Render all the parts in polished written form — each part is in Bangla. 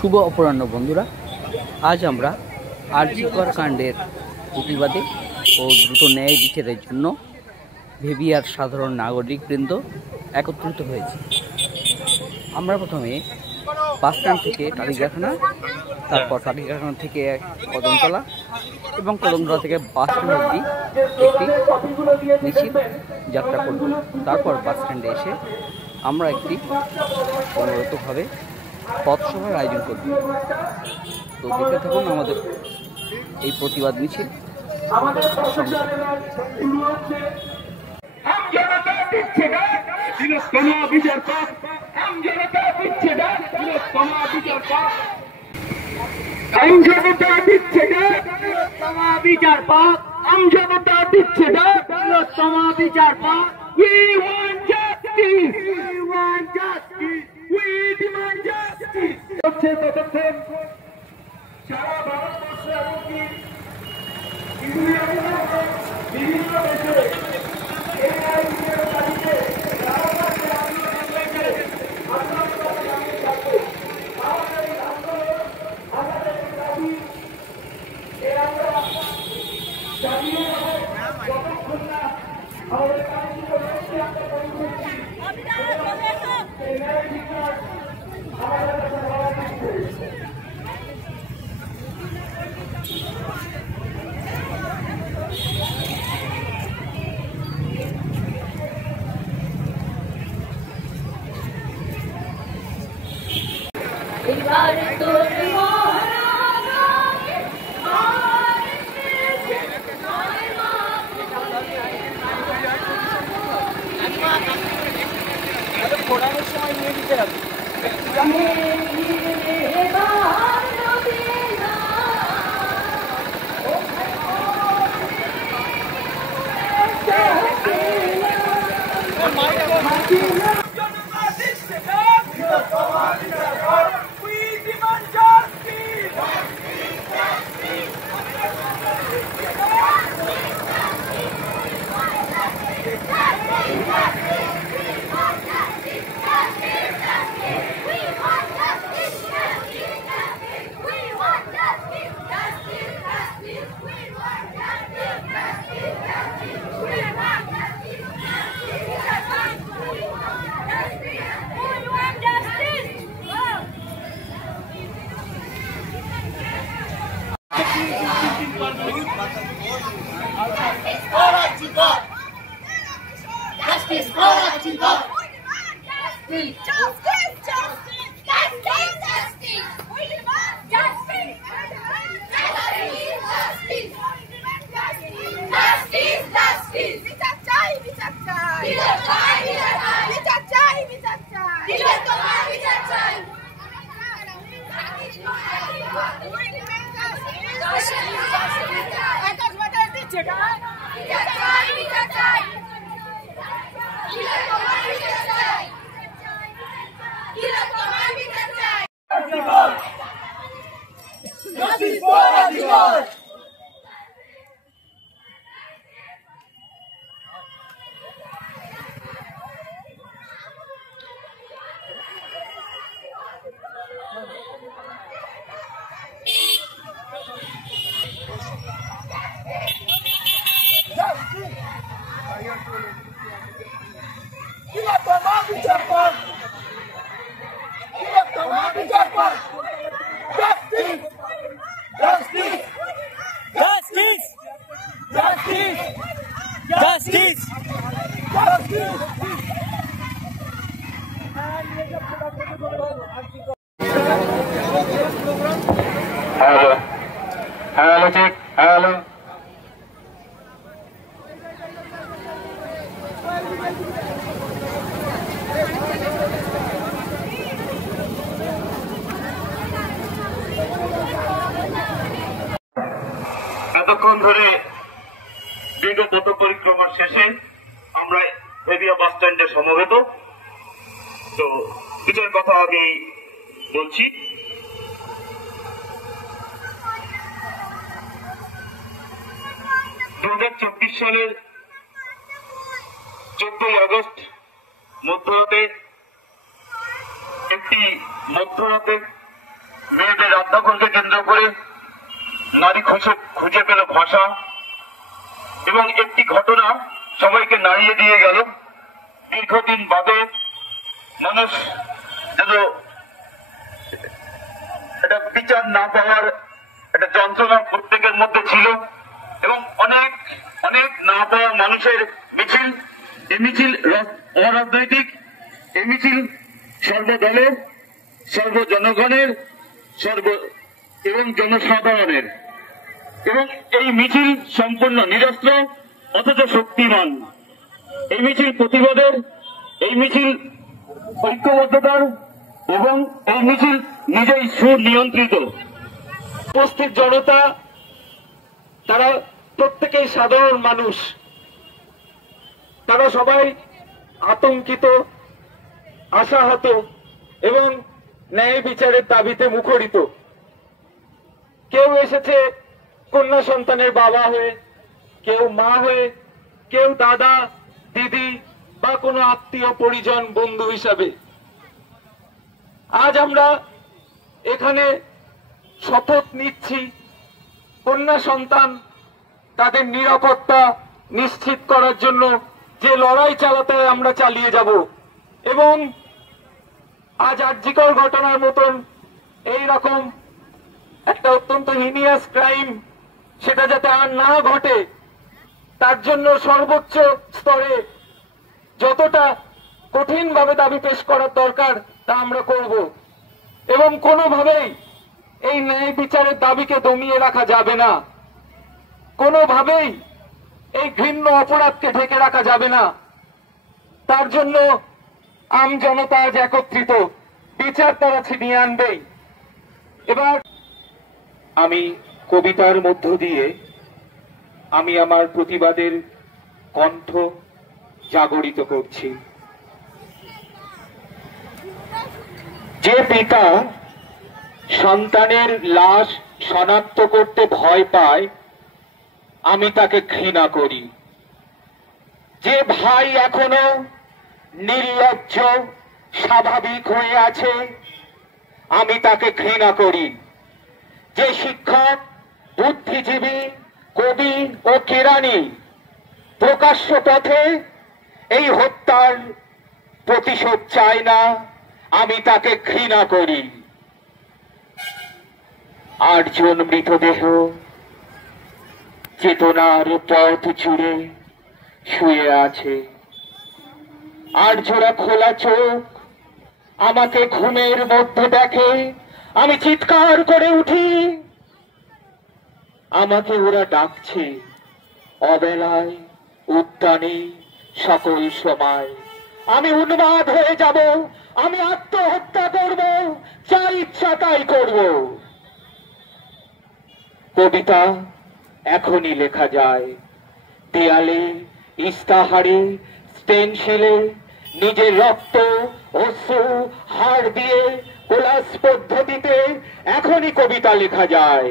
শুভ অপরাহ্ন বন্ধুরা, আজ আমরা আর.জি. কর কাণ্ডের প্রতিবাদে ও দ্রুত ন্যায় বিচারের জন্য ভেভিয়ার সাধারণ নাগরিকবৃন্দ একত্রিত হয়েছে। আমরা প্রথমে বাসস্ট্যান্ড থেকে টালিকারখানা, তারপর টালিকারখানা থেকে কদমতলা এবং কদমতলা থেকে বাসস্ট্যান্ড অবধি একটি মিছিল যাত্রা করব। তারপর বাসস্ট্যান্ডে এসে আমরা একটি অনুরতভাবে পথসভার আয়োজন করব। তো দেখতে থাকুন আমাদের এই প্রতিবাদ মিছিল। We want justice. We want justice. We demand justice. সারা ভারতবর্ষে এমনকি বিভিন্ন দেশে এই আইনের দাবিতে ঘোরানোর সময় নিয়ে দিতে হবে। Hello, check. Hello. এতক্ষণ ধরে দীর্ঘ পথ পরিক্রমার শেষে আমরা ভেভিয়া বাস স্ট্যান্ডে সমবেত। তো কিছু কথা আমি বলছি। 2024 সালের 14 আগস্ট মধ্যরাতে একটি মধ্যরাতের মেয়েদের রান্নাঘরকে কেন্দ্র করে নারী খুঁজে পেল ভাষা, এবং একটি ঘটনা সবাইকে নাড়িয়ে দিয়ে গেল। দীর্ঘদিন বাদে মানুষ যেন একটা বিচার না পাওয়ার একটা যন্ত্রণা প্রত্যেকের মধ্যে ছিল, এবং অনেক অনেক না পাওয়া মানুষের মিছিল। এই মিছিল অরাজনৈতিক, এই মিছিল সর্বদলের, সর্বজনগণের, এবং জনসাধারণের, এবং এই মিছিল সম্পূর্ণ নিরস্ত্র অথচ শক্তিমান। এই মিছিল প্রতিবাদের, এই মিছিল ঐক্যবদ্ধতার, এবং এই মিছিল নিজেই সুনিয়ন্ত্রিত। উপস্থিত জনতা তারা প্রত্যেকেই সাধারণ মানুষ, তারা সবাই আতঙ্কিত, আশাহত এবং ন্যায় বিচারের দাবিতে মুখরিত। কেউ এসেছে কন্যা সন্তানের বাবা হয়ে, কেউ মা হয়ে, কেউ দাদা দিদি বা কোনো আত্মীয় পরিজন বন্ধু হিসাবে। আজ আমরা এখানে শপথ নিচ্ছি কন্যা সন্তান তাদের নিরাপত্তা নিশ্চিত করার জন্য যে লড়াই চালাতে আমরা চালিয়ে যাব, এবং আজ আরজিকর ঘটনার মতন এই রকম একটা অত্যন্ত হিনিয়াস ক্রাইম সেটা যাতে আর না ঘটে তার জন্য সর্বোচ্চ স্তরে যতটা কঠিনভাবে দাবি পেশ করার দরকার তা আমরা করব, এবং কোনোভাবেই এই ন্যায় বিচারের দাবিকে দমিয়ে রাখা যাবে না, কোনোভাবেই এই ঘৃণ্য অপরাধকে ঢেকে রাখা যাবে না। তার জন্য আম জনতা আজ একত্রিত, বিচার তারা ছিনিয়ে আনবেই। এবার আমি কবিতার মধ্য দিয়ে আমি আমার প্রতিবাদের কণ্ঠ জাগরিত করছি। যে পিতা সন্তানের লাশ শনাক্ত করতে ভয় পায় আমি তাকে ঘৃণা করি। যে ভাই এখনো নির্লজ্জ স্বাভাবিক হয়ে আছে আমি তাকে ঘৃণা করি। যে শিক্ষক, বুদ্ধিজীবী, কবি ও কেরানি প্রকাশ্য পথে এই হত্যার প্রতিশোধ চায় না আমি তাকে ঘৃণা করি। 8 জন মৃতদেহ চেতনার পথ জুড়ে শুয়ে আছে। 8 জোড়া খোলা চোখ আমাকে ঘুমের মধ্যে দেখে, আমি চিৎকার করে উঠি। আমাকে ওরা ডাকছে অবেলায়, উদ্যানে, সকল সময়। আমি উন্মাদ হয়ে যাব, আমি আত্মহত্যা করব, যা ইচ্ছা তাই করব। কবিতা এখনই লেখা যায়, দেয়ালে, ইস্তাহারে, স্টেনশিলে, নিজের রক্ত, অশ্রু, হাড় দিয়ে কোলাস পদ্ধতিতে এখনই কবিতা লেখা যায়।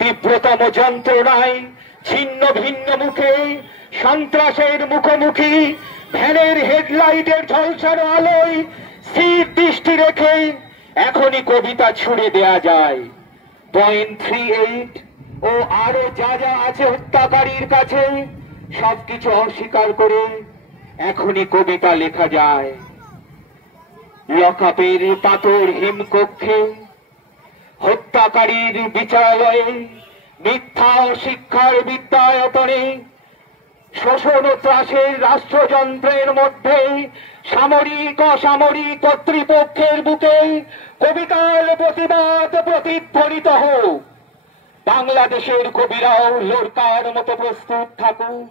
তীব্রতম যন্ত্রণায় ছিন্ন ভিন্ন মুখে, সন্ত্রাসের মুখোমুখি, ভ্যানের হেডলাইটের ঝলসানো আলোয় স্থির দৃষ্টি রেখে এখনই কবিতা ছুড়ে দেয়া যায়। .38 ও আরো যা যা আছে হত্যাকারীর কাছে সবকিছু অস্বীকার করে এখনই কবিতা লেখা যায়। লকআপের পাথর হিমকক্ষে, হত্যাকারীর বিচারালয়ে, মিথ্যা শিক্ষার বিদ্যায়তনে, শোষণ ও ত্রাসের রাষ্ট্রযন্ত্রের মধ্যে, সামরিক অসামরিক কর্তৃপক্ষের বুকে কবিতার প্রতিবাদ প্রতিধ্বনিত হোক। বাংলাদেশের কবিরাও লোরকার মতো প্রস্তুত থাকুক।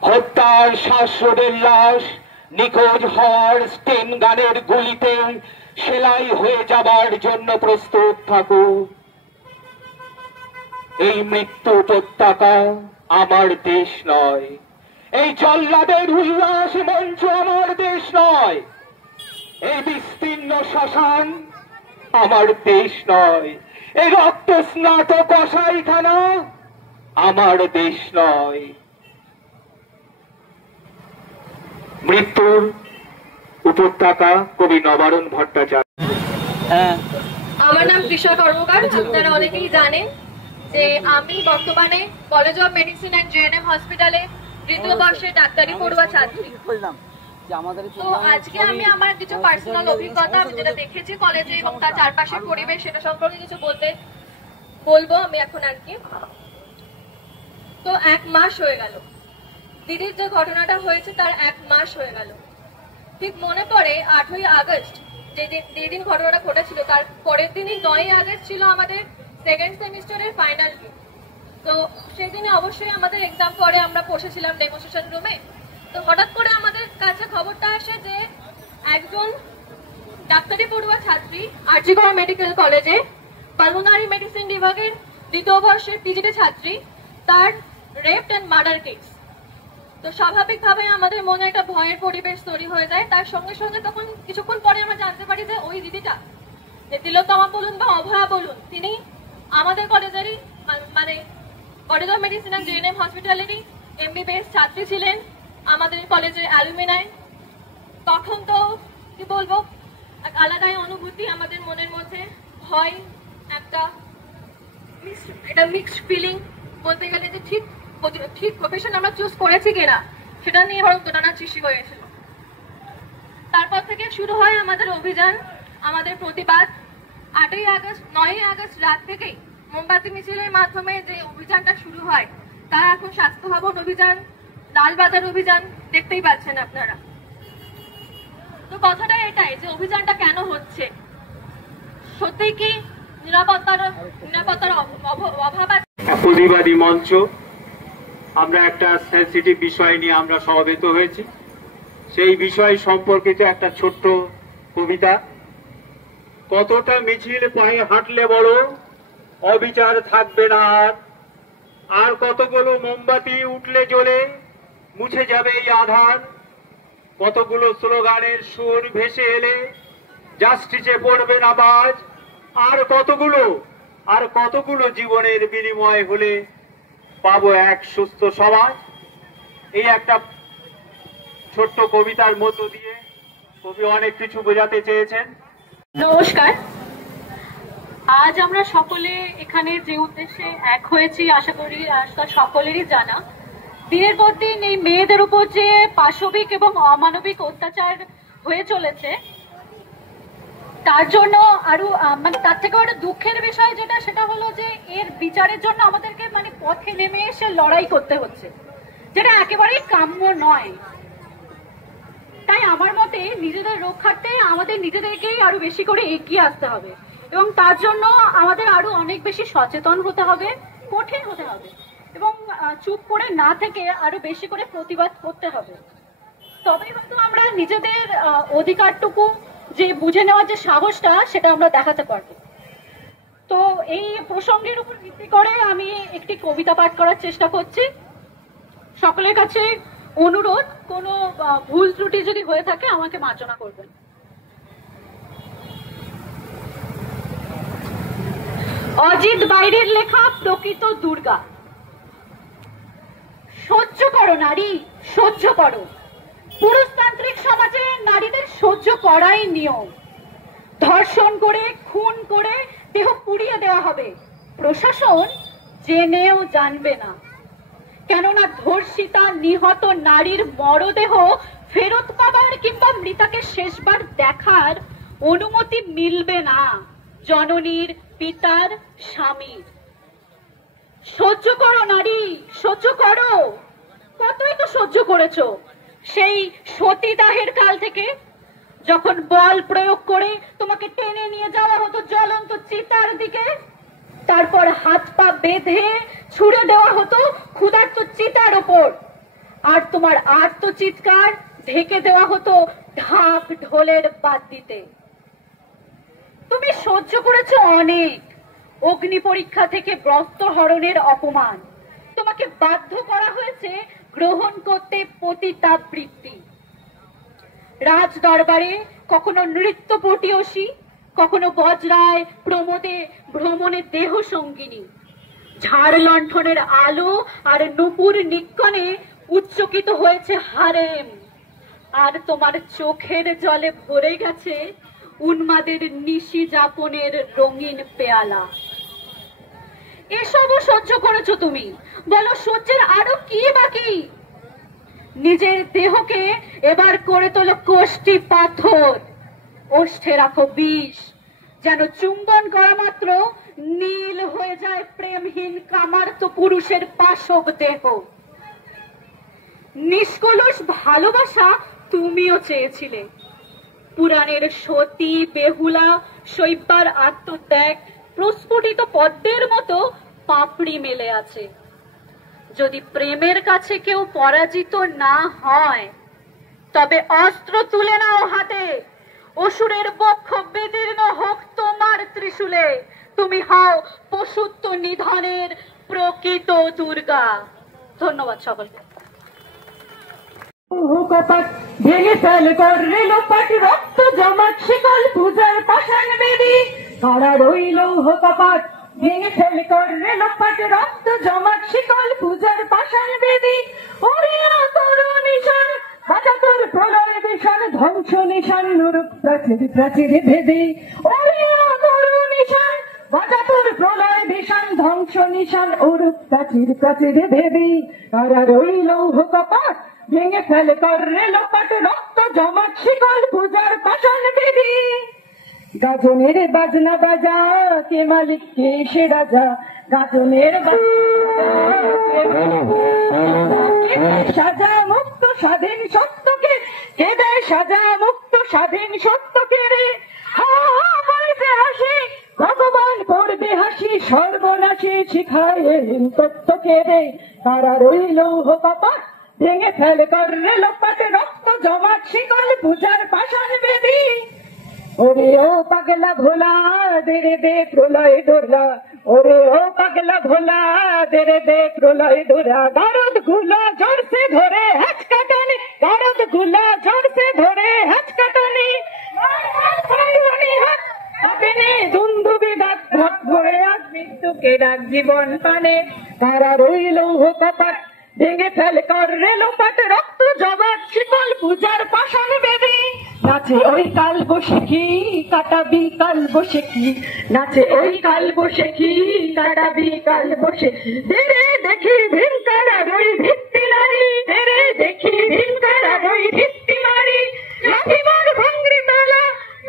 হত্যার শ্বাসরোধের লাশ নিখোঁজ হওয়ার স্টেন গানের গুলিতে সেলাই হয়ে যাবার জন্য প্রস্তুত থাকুক। এই মৃত্যু উপত্যকা আমার দেশ নয়, এই জল্লাদের উল্লাস মঞ্চ আমার দেশ নয়, এই বিস্তীর্ণ শ্মশান আমার দেশ নয়, এই রক্ত স্নাত কসাইখানা আমার দেশ নয়। মৃত্যুর উপত্যকা, কবি নবারুণ ভট্টাচার্য। হ্যাঁ, আমার নাম তৃষা কর্মকার। আপনারা অনেকেই জানেন যে আমি বর্তমানে college of medicine and GNM হসপিটালে তৃতীয় বর্ষের ডাক্তারি পড়ুয়া ছাত্রী। তো আজকে আমি আমার কিছু পার্সোনাল অভিজ্ঞতা, আমি যেটা দেখেছি কলেজে এবং তার চারপাশের পরিবেশ, সেটা সম্পর্কে কিছু বলবো আমি এখন আর কি। তো 1 মাস হয়ে গেল, দিদির যে ঘটনাটা হয়েছে তার 1 মাস হয়ে গেল। ঠিক মনে পড়ে 8ই আগস্ট যেদিন ঘটনাটা ঘটেছিল, তার পরের দিনই 9ই আগস্ট ছিল আমাদের সেকেন্ড সেমিস্টারের ফাইনাল ডে। তো সেই দিনে অবশ্যই আমাদের এক্সাম পরে আমরা বসেছিলাম ডেমোস্ট্রেশন রুমে। তো হঠাৎ করে আমাদের কাছে খবরটা আসে যে একজন ডাক্তারি পড়ুয়া ছাত্রী আরজি কর মেডিকেল কলেজে পালমোনারি মেডিসিন বিভাগের দ্বিতীয় বর্ষের পিজিটি ছাত্রী, তার রেপ অ্যান্ড মার্ডার কেস। তো স্বাভাবিকভাবে আমাদের মনে একটা ভয়ের পরিবেশ তৈরি হয়ে যায়। তার সঙ্গে সঙ্গে তখন কিছুক্ষণ পরে আমরা জানতে পারি যে ওই দিদিটা, তিলোত্তমা বলুন বা অভয়া বলুন, তিনি আমাদের কলেজেরই মানে college of medicine and JNM হসপিটালেরই এমবিবিএস ছাত্রী ছিলেন, আমাদের কলেজের অ্যালুমিনাই। তখন তো কি বলবো, এক আলাদাই অনুভূতি আমাদের মনের মধ্যে, ভয়, একটা মিক্সড ফিলিং বলতে গেলে, যে ঠিক প্রফেশন আমরা চুজ করেছি কিনা সেটা নিয়ে বরং দোটানার সৃষ্টি হয়েছিল। তারপর থেকে শুরু হয় আমাদের অভিযান, আমাদের প্রতিবাদ। 8ই আগস্ট 9ই আগস্ট রাত থেকেই মোমবাতি মিছিলের মাধ্যমে যে অভিযানটা শুরু হয়, তা এখন স্বাস্থ্য ভবন অভিযান, লালবাজার অভিযান, দেখতেই পাচ্ছেন আপনারা। তো কথাটা এটাই যে অভিযানটা কেন হচ্ছে, সত্যিই কি নিরাপত্তার অভাব আছে? প্রতিবাদী মঞ্চ, আমরা একটা সেনসিটিভ বিষয় নিয়ে আমরা সমবেত হয়েছি। সেই বিষয় সম্পর্কিত একটা ছোট্ট কবিতা। কতটা মিছিল পায়ে হাঁটলে বড়, অবিচার থাকবে না আর কতগুলো মোমবাতি উঠলে জ্বলে মুছে যাবে এই আধার, কতগুলো স্লোগানের সুর ভেসে এলে জাস্টিসে পড়বে না বাজ, আর কতগুলো জীবনের বিনিময় হলে পাবো এক সুস্থ সমাজ। এই একটা ছোট্ট কবিতার মধ্য দিয়ে কবি অনেক কিছু বোঝাতে চেয়েছেন। নমস্কার। আজ আমরা সকলে এখানে যে উদ্দেশ্যে এক হয়েছি, আশা করি সকলেরই জানা। দিনের পর দিন এই মেয়েদের উপর যে পাশবিক এবং অমানবিক অত্যাচার হয়ে চলেছে, তার জন্য আরো মানে তার থেকে আরো দুঃখের বিষয় যেটা, সেটা হলো যে এর বিচারের জন্য আমাদেরকে মানে পথে নেমে এসে লড়াই করতে হচ্ছে, যেটা একেবারেই কাম্য নয়। তাই আমার মতে নিজেদের রক্ষার্থে আমাদের নিজেদেরকেই আরো বেশি করে এগিয়ে আসতে হবে এবং তার জন্য আমাদের আরো অনেক বেশি সচেতন হতে হবে, কঠিন হতে হবে এবং চুপ করে না থেকে আরো বেশি করে প্রতিবাদ করতে হবে। তবেই হয়তো আমরা নিজেদের অধিকারটুকু যে বুঝে নেওয়ার যে সাহসটা, সেটা আমরা দেখাতে পারবো। তো এই প্রসঙ্গের উপর ভিত্তি করে আমি একটি কবিতা পাঠ করার চেষ্টা করছি। সকলের কাছে অনুরোধ, কোনো ভুল ত্রুটি যদি হয়ে থাকে আমাকে মার্জনা করবেন। অজিত বাইরের লেখা প্রকৃত দুর্গা। সহ্য করো নারী, সহ্য করো। পুরুষতান্ত্রিক সমাজে নারীদের সহ্য করাই নিয়ম। ধর্ষণ করে, খুন করে দেহ পুড়িয়ে দেওয়া হবে, প্রশাসন জেনেও জানবে না। কেননা ধর্ষিতা নিহত নারীর মরদেহ ফেরত পাবার কিংবা মৃতাকে শেষবার দেখার অনুমতি মিলবে না জননীর, পিতার, স্বামীর। সহ্য করো নারী, সহ্য করো। কতই তো সহ্য করেছো সেই সতীদাহের কাল থেকে, যখন বল প্রয়োগ করে তোমাকে টেনে নিয়ে যাওয়া হতো জ্বলন্ত চিতার দিকে, তারপর হাত পা বেঁধে ছুড়ে দেওয়া হতো ক্ষুধার্ত চিতার ওপর, আর তোমার আর্ত চিৎকার ঢেকে দেওয়া হতো ঢাক ঢোলের বাদ্যিতে। তুমি সহ্য করেছো অনেক অগ্নি পরীক্ষা থেকে ব্রত হরণের অপমান, তোমাকে বাধ্য করা হয়েছে গ্রহণ করতে পতিতাবৃত্তি। রাজ দরবারে কখনো নৃত্য পটীয়সী, কখনো বজ্রায় প্রমোদে ভ্রমণে দেহ সঙ্গিনী। ঝাড় লণ্ঠনের আলো আর নুপুর নিক্কণে উচ্চকিত হয়েছে হারেম, আর তোমার চোখের জলে ভরে গেছে উন্মাদের নিশি যাপনের রঙিন পেয়ালা। এসবও সহ্য করেছো তুমি, বলো সহ্যের আরো কি বাকি? নিজের দেহকে এবার করে তোলো কোষ্ঠী পাথর, ওষ্ঠে রাখো বিষ, যেন চুম্বন করা মাত্র নীল হয়ে যায় প্রেমহীন কামার্ত পুরুষের পাশব দেহ। নিষ্কলুষ ভালোবাসা তুমিও চেয়েছিলে। পুরাণের সতী বেহুলা শৈব্যার আত্মত্যাগ প্রস্ফুটিত পদ্মের মতো পাপড়ি মেলে আছে। যদি প্রেমের কাছে কেউ পরাজিত না হয়, তবে অস্ত্র তুলে নাও হাতে, অসুরের বক্ষ বিদীর্ণ হোক তোমার ত্রিশূলে, তুমি হও পশুত্ব নিধনের প্রকৃত দুর্গা। ধন্যবাদ সকলকে। কপাট ভেঙে ফেল করলে লোপাট, রক্ত জমাট শিকল পূজার পাষাণ বেদী, কারা রইল কপাট ভেঙে ফেল করলে লোপাট, রক্ত জমাট শিকল পূজার পাষাণ বেদী। ওরিয়া তোর নিশান বাজা তোর প্রলয় বিষাণ, ধ্বংস নিশান নুরূপ প্রাচীর প্রাচীর ভেদী। ওরিয়া তোর নিশান বাজা তোর প্রলয় বিষাণ, ধ্বংস নিশান ওরূপ প্রাচীর প্রাচীর ভেদী। কারা রইল কপাট ভেঙে ফেলে করলে লোপাট, রক্ত জমাট শিকল পূজার পাষাণ বেদী। গাজনের বাজনা বাজা, কে মালিক কে সে রাজা, গাজনের সাজা মুক্ত স্বাধীন সত্যকে, কে দেয় সাজা মুক্ত স্বাধীন সত্যকে রে। বলবে হাসি ভগবান পড়বে হাসি, সর্বনাশী শিখায় তত্ত্বকে রে। তারা রইল কপাট ভেঙে ফেলে করলে লোপাট, রক্ত জমাট শিকল পূজার পাষাণ বেদী। ওরে ও পাগলা ভোলা দেরে দে প্রলয় দোলা, ওরে ও পাগলা ভোলা দেরে দে প্রলয় দোলা। গারদ গুলা জোরসে ধরে হাত কাটানি, গারদ গুলা জোরসে ধরে হাত কাটানি। দুন্দুবি ডাক ভাত ভরে আজ মৃত্যুকে ডাক জীবন পানে। তারা রইল কপাট ভেঙে ফেল করলে লোপাট, রক্ত জমাট শিকল পূজার পাষাণ বেদী। নাচে ওই কাল বসে কি কাটাবি কাল বসে কি, নাচে ওই কাল বসে কি কাটাবি কাল বসে। দেরে দেখি ভীম কারা রই ভিত্তি নারী, দেরে দেখি ভীম কারা রই ভিত্তি নারী। লাঠিমার ভাঙড়ি মেলা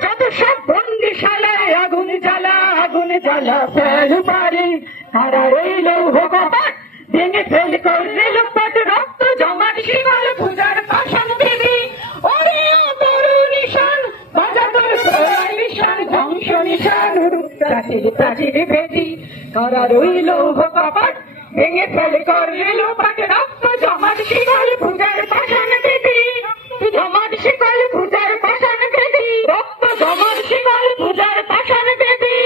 যত সব বন্দিশালায়, আগুন জ্বালা আগুন জ্বালা ফেল পারি। তারা রইল কপাট ভেঙে ফেল করলে লোপাট, রক্ত জমাট শিকল পূজার পাষাণ বেদী। ওরে তোর নিশান বাজা তোর প্রলয় নিশান, ধ্বংস নিশান রূপ প্রাচীর প্রাচীর ভেদী। কারা রইল কপাট ভেঙে ফেল করলে লোপাট, রক্ত জমাট শিকল পূজার পাষাণ বেদী। জমাট শিকল পূজার পাষাণ বেদী, রক্ত জমাট শিকল পূজার পাষাণ বেদী।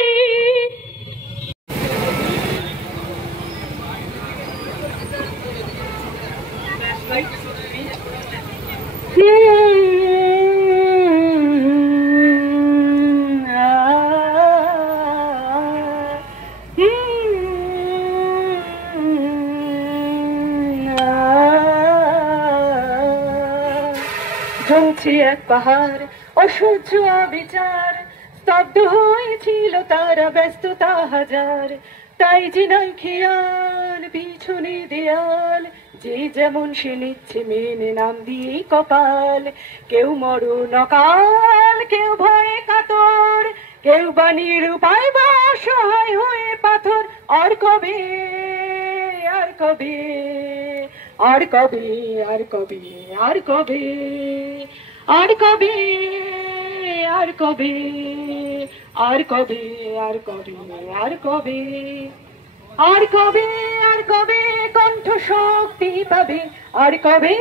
ঝুলছি এক পাহাড় অসহ্য অবিচার, স্তব্ধ হয়েছিল তারা ব্যস্ততা হাজার। তাই যে নয় খেয়াল পিছনে দেয়াল, যে যেমন সে নিচ্ছে মেনে নাম দিয়ে কপাল। কেউ মরণ অকাল, কেউ ভয়ে কাতর, কেউ বা নিরুপায় বা অসহায় হয়ে পাথর। আর কবে আর কবে আর কবে আর কবে আর কবে আর কবে আর কবে আর কবে আর কবে আর কবে আর কবে আর কবে কণ্ঠ শক্তি পাবে, আর কবে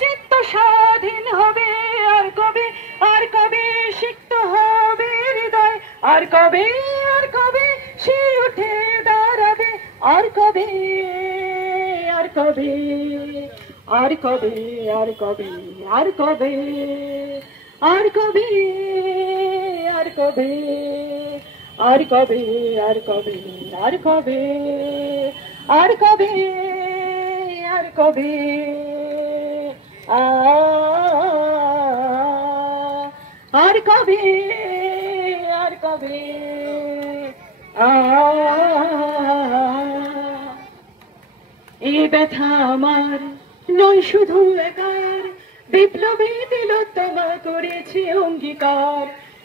চিত্ত স্বাধীন হবে, আর কবে সিক্ত হবে হৃদয়, আর কবে সে উঠে দাঁড়াবে। আর কবে আর কবে আর কবে আর কবে আর কবে আর কবে আর কবে আর কবে আর কবে আর কবে আর কবে আর কবে আর কবে, আর কবে, এই ব্যথা আমার নয় শুধু একার, বিপ্লবী তিলোত্তমা করেছে অঙ্গীকার,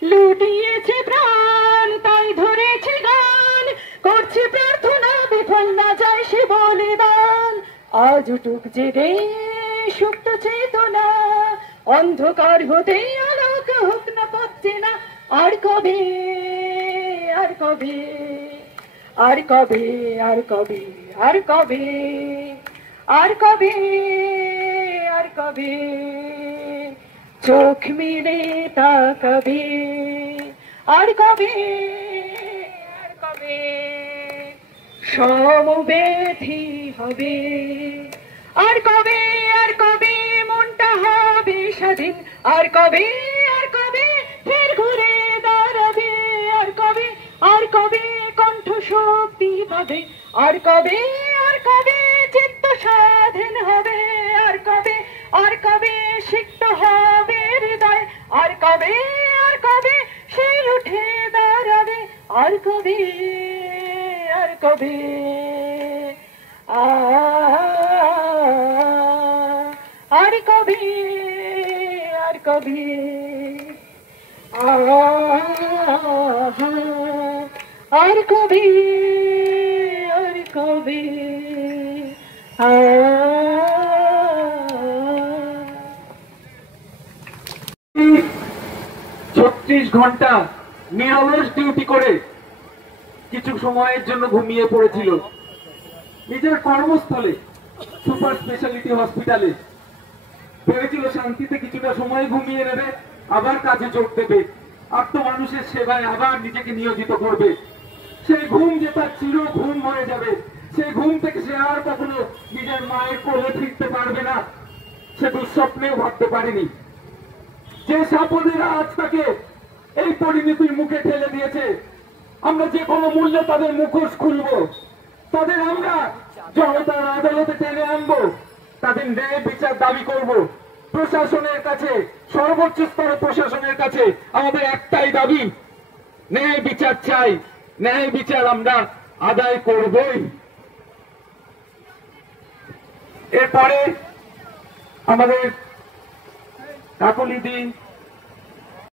লুটিয়েছে প্রাণ তাই ধরেছে গান, করছে প্রার্থনা বিফল না যায় সে বলিদান। আজ উঠুক জেগে সুপ্ত চেতনা, অন্ধকার হতে আলোক হোক না পাচ্ছে না। আর কবে, আর কবে, আর কবে, আর কবে, আর কবে, আর কবে, আর কবে, চোখ মিলে তাকাবে। আর কবে, আর কবে, সমব্যথী হবে। আর কবে, আর কবে, মনটা হবে স্বাধীন। আর কবে, আর কবে, ফের ঘুরে দাঁড়াবে। আর কবে, আর কবে, কণ্ঠ শক্তি পাবে। আর কবে, আর কবে, চিত্ত স্বাধীন হবে। আর কবে, আর কবে, সিক্ত হবে হৃদয়। আর কবে, আর কবে, সে উঠে দাঁড়াবে। আর কবে, আর কবে, আর কবে, আর কবে, আর কবে, আর কবে, 36 ঘন্টা নিরলস ডিউটি করে কিছু সময়ের জন্য ঘুমিয়ে পড়েছিল নিজের কর্মস্থলে, সুপার স্পেশালিটি হসপিটালে। ভেবেছিল শান্তিতে কিছুটা সময় ঘুমিয়ে নেবে, আবার কাজে যোগ দেবে, মানুষের সেবায় আবার নিজেকে নিয়োজিত করবে। সেই ঘুম যে তার চির ঘুম হয়ে যাবে, সেই ঘুম থেকে সে আর কখনো নিজের মায়ের কোলে ফিরতে পারবে না, সে দুঃস্বপ্নেও ভাবতে পারেনি। যে সাপদেরা আজ তাকে এই পরিণতির মুখে ঠেলে দিয়েছে, আমরা যে কোনো মূল্যে তাদের মুখোশ খুলবো, তাদের আমরা জনতার আদালতে টেনে আনবো, তাদের ন্যায় বিচার দাবি করব। প্রশাসনের কাছে, সর্বোচ্চ স্তরে প্রশাসনের কাছে আমাদের একটাই দাবি, ন্যায় বিচার চাই, ন্যায় বিচার আমরা আদায় করবই। এরপরে আমাদের কাকলিদি